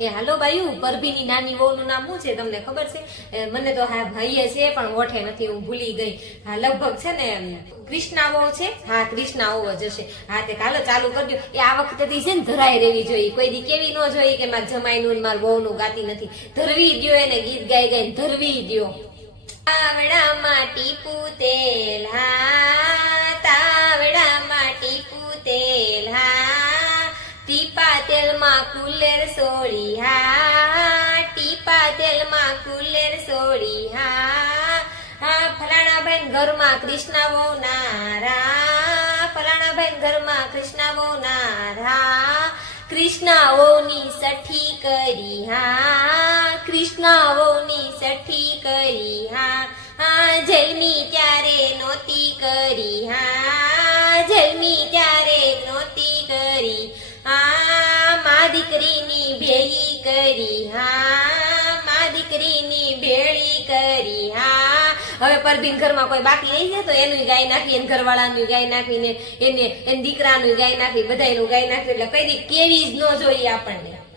એ હાલો બાયુ, પરભીની નાની વહુનું નામ શું છે તમને ખબર છે? મને તો હા ભાઈએ છે, પણ ઓઠે નથી હું ભૂલી ગઈ. હા, લગભગ છે ને કૃષ્ણા વહુ છે? હા, કૃષ્ણા વહુ જ હશે. હા, તે કાલે ચાલુ કરજો એ આ વખતે છે ને ધરાઈ રહેવી જોઈએ. કોઈ દી કેવી ન જોઈએ કે મારા જમાઈનું મારા વહુનું ગાતી નથી. ધરવી ગયો એને ગીત ગાઈ ગાઈને ધરવી દ્યો. તાવડામાં ટીપુ તેલ તેલમાં સોળી હા, ટીપા તેલમાં કુલેર સોળી હા હા ફલાણા બેન ઘરમાં કૃષ્ણ વહુ નારા ફલાણા બેન ઘરમાં કૃષ્ણ વહુ નારા કૃષ્ણ વહુની સઠી કરી હા કૃષ્ણ વહુની સઠી કરી હા હા જન્મી ત્યારે નોતી કરી હા દીકરીની ભેળી કરી, હા, મા દીકરીની ભેળી કરી, હા. હવે પરબીન ઘરમાં કોઈ બાકી રહી જાય તો એનું ગાય નાખી, એને ઘરવાળાનું ગાય નાખીને એને એને દીકરાનું ગાય નાખી બધાનું ગાય નાખી, એટલે કઈ દી કેવી જ ન જોઈએ આપણને.